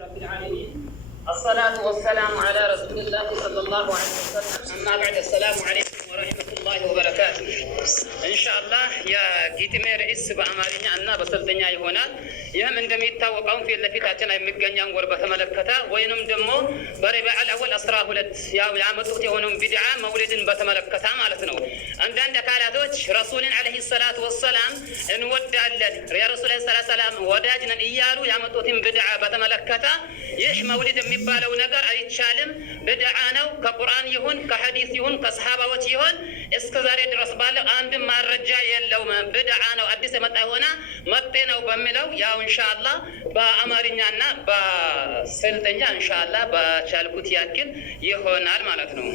رب العالمين الصلاة والسلام على رسول الله صلى الله عليه وسلم أما بعد السلام عليكم ورحمة الله وبركاته إن شاء الله يا جيتمي رئيس بأمارينيا أنا بسلطنيا يهونا يهم عندما يتوقعون في اللفتاتنا يمجنيان غربة ملكتا وينم دمو بربع الأول أسراه لت يا مدوت يهونم بدعا مولد بتملكتا مالتنو عندنا كالاتوش رسول عليه الصلاة والسلام إن ودع يا رسول الله صلى الله عليه وسلم وداجنا إيالو يا مدوت بدعا بتملكتا يش مولد የሚባለው ነገር አይቻልም بدعا ነው ከቁርአን ይሁን ከሐዲስ ይሁን ከሰሃባዎች ይሁን እስከ ዛሬ ድረስ ባለው አንድ ማረጃ የለውም بدعا ነው አዲስ የመጣ ሆነ መጤ ነው በሚለው ያው ኢንሻአላህ በአማርኛና በስልጠኛ ኢንሻአላህ በቻልኩት ያክል ይሆናል ማለት ነው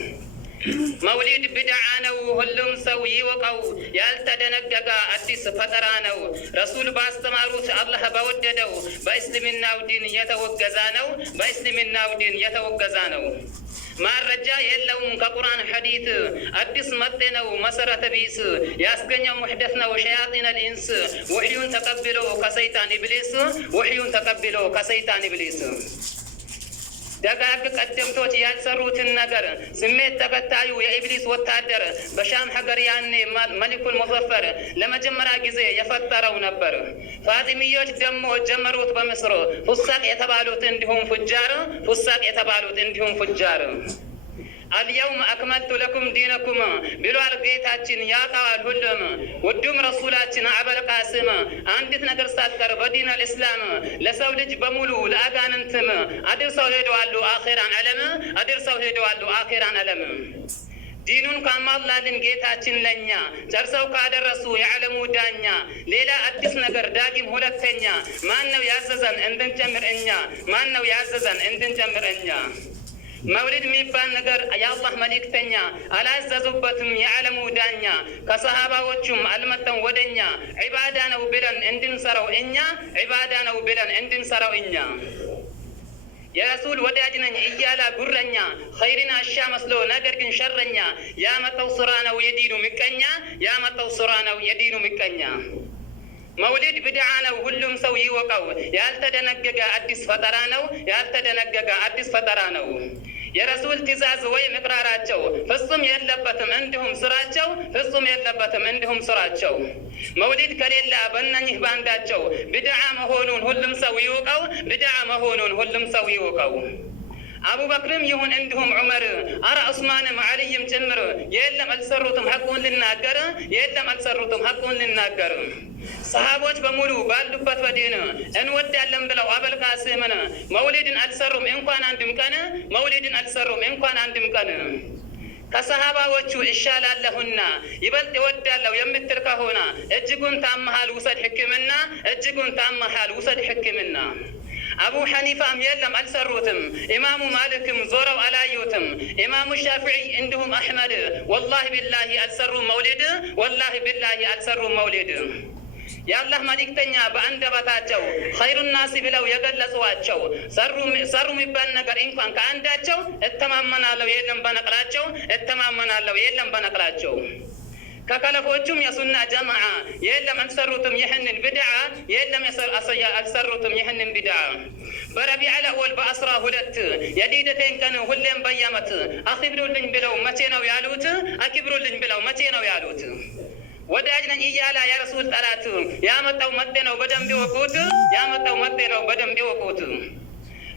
مولد بدعا ነው ሁሉም ሰው ይወቀው ያልተደነገገ አዲስ ፈጠራ ነው ረሱል ባስተማሩት አላህ በወደደው በእስልምናው ዲን የተወገዘ ነው በእስልምናው ዲን የተወገዘ ነው ማረጃ የለውም ከቁርአን ሐዲስ አዲስ መጤ ነው መሰረተ ቢስ ያስገኘው ሙህደት ነው ሸያጢን الانس ወህዩን ተቀብሎ ከሰይጣን ኢብሊስ ወህዩን ተቀብሎ ከሰይጣን ኢብሊስ ደጋግ ቀደምቶች ያልሰሩትን ነገር ስሜት ተከታዩ የኢብሊስ ወታደር በሻም ሀገር ያኔ መሊኩል ሙዘፈር ለመጀመሪያ ጊዜ የፈጠረው ነበር ፋጢሚዮች ደግሞ ጀመሩት በምስር ፉሳቅ የተባሉት እንዲሁም ፉጃር اليوم أكملت لكم دينكم بلوال قيتاتين يا قوال هلم ودوم رسولاتنا عبر قاسم عندت نقر ساتكر بدين الإسلام لسولج بمولو لأغاننتم أدرسوا هيدوالو آخران علم دينون كامل لالن قيتاتين لنيا ترسوا قادر رسو يعلموا دانيا ليلا أدس نقر داقم هلتنيا ما أنو يعززن اندن جمر انيا مولد ميبان نجر يا الله ملك تنيا على زوجتهم يعلموا دانيا كصحابة وجم علمتهم ودنيا عبادنا وبلن عندن سروا إنيا يا رسول وداجنا إيالا قرنيا خيرنا الشامس لو نجركن شرنيا يا متوصرانا ويدين مكنيا مولد بدعانا وهلم سوي وقو يالتدنقق أدس فترانو يا رسول تزاز وي مقراراتشو فصم يلبتم عندهم سراتشو مولد كليلا بننيه بانداتشو بدعا مهونون هلم سوي وقو أبو بكر يهون عندهم عمر أرى عثمان عليهم جمر يلم ألسرتم حقون للناقر صحابوች በሙሉ ባሉበት በዲና እንወዳለን ብለው አበልቃስመና መውሊድን አልሰሩም እንኳን አንድም ቀን ከሰሃባዎቹ ይሻላለሁና ይበልጥ ይወዳለው የምትል ከሆነ እጅጉን ታመሃል ውሰድ ሕክምና أبو حنيفة يلم ألسروتم إمام مالكم زوروا ألايوتم إمام الشافعي عندهم أحمد والله بالله ألسروا مولد يا الله مالك تنيا بأند بتاعቸው خير الناس بلو يغلصواቸው ሰሩ የሚባል ነገር እንኳን ከአንዳቸው እተማመናለሁ የለም በነቅላቸው ከከለፎቹም የሱና ጀማዓ የለም አንሰሩትም ይህንን ቢድዓ በረቢዕ አልአወል በ12 የዲደቴን ቀን ሁሌም በየዓመት አክብሩልኝ ብለው መቼ ነው ያሉት ወዳጅ ነኝ እያለ የረሱል ጠላት ያመጣው መጤ ነው በደንብ ይወቁት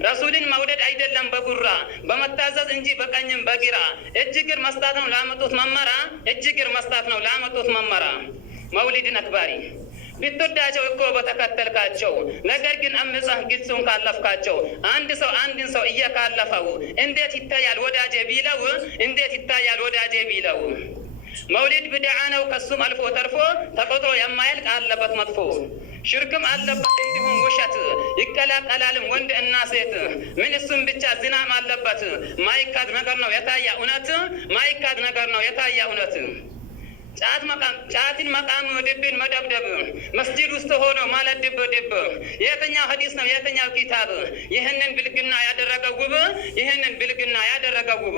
ረሱልን መውደድ አይደለም በጉራ በመታዘዝ እንጂ በቀኝም በግራ እጅግር መስጣት ነው ላመጡት መመራ መውሊድን አክባሪ ቢትወዳቸው እኮ በተከተልካቸው ነገር ግን አምፀህ ግልጹን ካለፍካቸው አንድን ሰው እየካለፈው እንዴት ይታያል ወዳጄ ቢለው መውሊድ ብድዓ ነው ከሱም አልፎ ተርፎ ተቆጥሮ የማያልቅ አለበት መጥፎ ሽርክም አለበት እንዲሁም ውሸት ይቀላቀላልም ወንድ እና ሴት ምን እሱም ብቻ ዝናም አለበት ማይካድ ነገር ነው የታያ እውነት ጫትን መቃም ድብን መደብደብ መስጂድ ውስጥ ሆኖ ማለት ድብ የትኛው ሐዲስ ነው የትኛው ኪታብ ይህንን ብልግና ያደረገው ውብ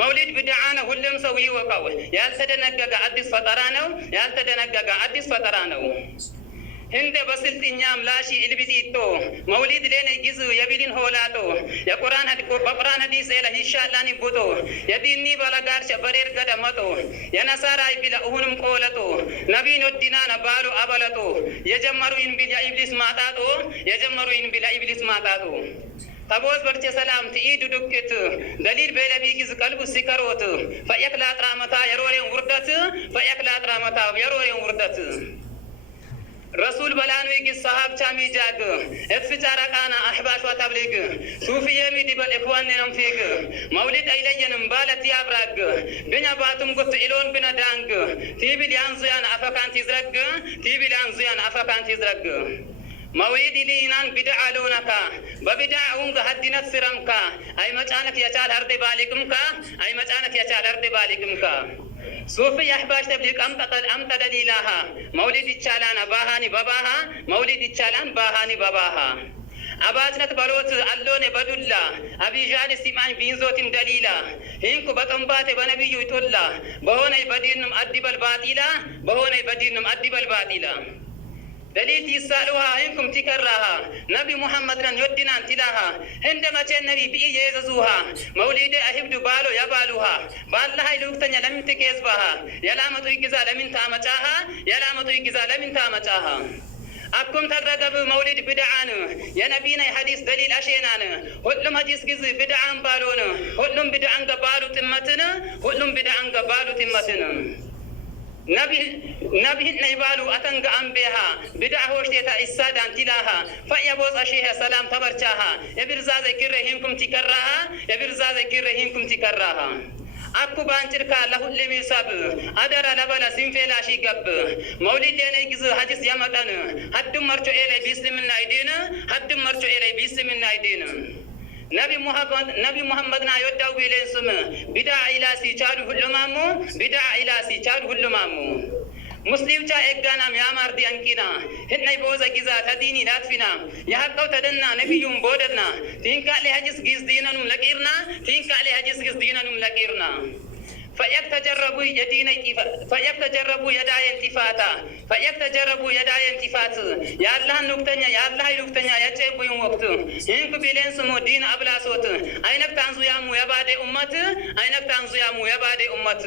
መውሊድ ብድዓ ነው ሁሉም ሰው ይወቀው ያልተደነገገ አዲስ ፈጠራ ነው هند بسلتنيام لاشي البسيتو مولد لين يجز يبيلين هولاتو يا قرآن حديث إلى هشالاني بوتو يديني بلغار شبرير قدمتو يا نصارى بلا أهنم قولتو نبي الدينان بالو أبلتو يجمروا إن بلا إبليس ماتاتو يجمروا إن بلا إبليس ماتاتو تبوز برچ سلام تيد دكت دليل بلا بيجز قلب سكروت فيكلا ترامتا يروري وردت فيكلا ترامتا يروري وردت رسول بلانو يجي صحاب شامي جاك افجارك انا احباش وتبليغ صوفي يمي دي بالاخوان نمفيك مولد ايلين مبالت يا براغ دنيا باتم قط الون بنا دانغ تيبي لانزيان افكان تزرق تيبي لانزيان افكان تزرق مولد لينان بدع لونك ببدع ونغ حدنا سرمك اي مچانك يچال هرد بالكمك اي مچانك يچال هرد بالكمك صوفي يحباش تبليك أمت دليلها مولد الشالان باهاني باباها مولد الشالان باهاني باباها أباتنا تبروت اللون بدولا أبي جال سيمان بينزوت دليلا هنكو بطنبات بنبي يتولا بهوني بدينم أدب الباطلا بهوني بدينم أدب الباطلا دليل تسألوها إنكم تكرها نبي محمد رن يدنا تلاها عندما كان نبي بي يزوها مولد أحب بالو يبالوها بالله يلوكتني لم تكذبها يلا ما تيجزا لم تامتها يلا ما تيجزا لم تامتها أكم ترغب مولد بدعان يا نبينا حديث دليل أشينان هلم حديث جز بدعان بالون هلم بدعان قبالو تمتنا هلم بدعان قبالو تمتنا نبي نيبالو أتنق أنبيها بدع هوشتها إسادان تلاها فيبوز أشيها سلام تبرشاها يبرزاز كرهينكم تكرها يبرزاز كرهينكم تكرها أكو بانشركا له اللي بيساب أدرى لبلا سنفيلا شيقب مولد لنا يجز حديث يمتن حد مرشو إلي بيسلم من أيدينا حد مرشو إلي بيسلم من أيدينا نبي محمد نا يوداو بيلين سم بدع إلى سيچارو هلمامو بدع إلى سيچارو هلمامو مسلم چا اگانا میامار دی انکینا هنای بوزا گزا تدینی لاتفینا یحقو تدنا نبیون بودنا تینکا لحجس گز دیننم لقیرنا تینکا لحجس گز دیننم لقیرنا فيكتجربوا يداي انتفاتا فيكتجربوا يداي انتفات يا الله نكتنيا يا الله نكتنيا يا تشيبو يوم وقت ينكو بيلين سمو دين ابلا صوت اينك تنزو يا مو يا بعد امه اينك تنزو يا مو يا بعد امه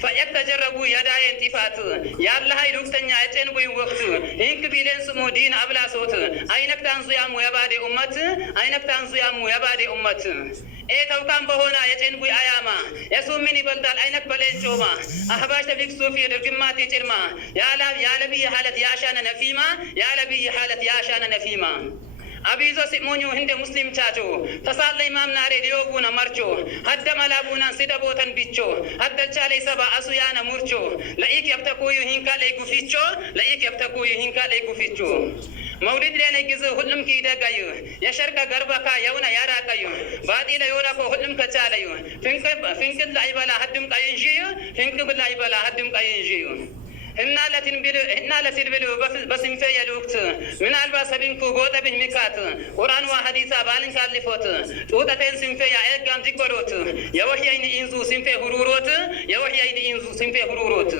فيكتجربوا يداي انتفات يا الله نكتنيا يا تشيبو يوم وقت ينكو بيلين سمو دين ابلا صوت اينك تنزو يا مو يا بعد امه اينك تنزو يا مو يا بعد امه إيه توكان بهونا يجين بوي أياما يسومني بلدال أينك بلين شوما أحباش تبليك صوفي درقماتي ترما يا لبي حالة يا شانا نفيما يا لبي حالة يا شانا نفيما أبيزو سيمونيو هند مسلم تاتو تصال الإمام ناري ديوبونا مرچو حد ملابونا سيدبوتن بيچو حد الچالي سبا أسويانا مرچو لأيك يبتكويو هنكا ليكو فيچو لأيك يبتكويو هنكا ليكو فيچو مولد لنا جزء هلم كيدا كيو يشرك غربا كا يونا يارا كيو بعدين يونا كو هلم كتاليو فينك لا يبلا حدم كاينجيو فينك لا يبلا حدم كاينجيو هنا لا تنبلو بس في يلوكت من الباس بينكو غوتا بين ميكات قران وحديثا بالين كالفوت توتا تن سنفي يا ايغام ديكوروت يا وحي انزو سنفي هروروت يا وحي انزو سنفي هروروت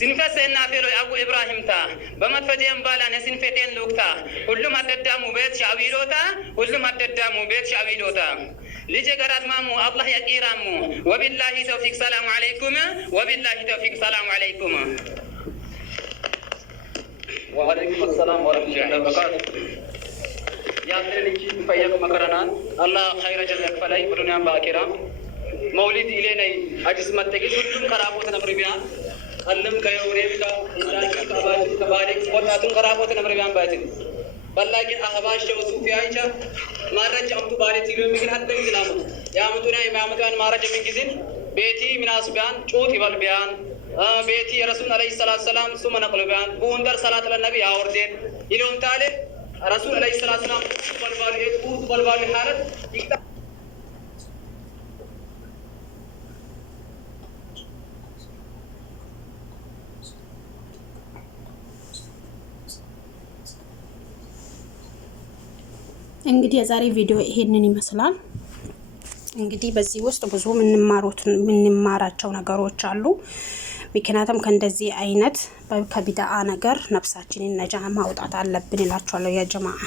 سنفة سنافيرو أبو إبراهيم تا بمتفجين بالا نسنفتين لوكتا كلهم أددامو بيت شعبيلوتا كلهم أددامو بيت شعبيلوتا لجي قرات مامو الله يكيرامو وبالله توفيق سلام عليكم وبالله توفيق سلام عليكم وعليكم السلام ورحمة الله وبركاته يا أخي فيك مكرنا الله خير جزاك فلاي بدنا باكرا مولد إلينا أجسمت تجد كل خرابوتنا بربيان أنم كيوريبكا إنك كبار كبارك وتاتون خرابوتنا بربيان بايتين بلكن أحباش وسوف يعيشا ما رجع أمتو باري تيلو مكين حتى يزنامو يا أمتونا إمامتوان ما رجع من كزين بيتي من أسبيان چوتي بالبيان بيتي رسول عليه الصلاة والسلام ثم نقل بيان بوندر صلاة النبي آوردين إلهم تالي رسول عليه الصلاة والسلام بالبالي حالت እንግዲህ የዛሬ ቪዲዮ ይሄንን ይመስላል። እንግዲህ በዚህ ውስጥ ብዙ የምንማራቸው ነገሮች አሉ። ምክንያቱም ከእንደዚህ አይነት ከቢድዓ ነገር ነፍሳችንን ነጃ ማውጣት አለብን እላችኋለሁ ያ ጀማዓ።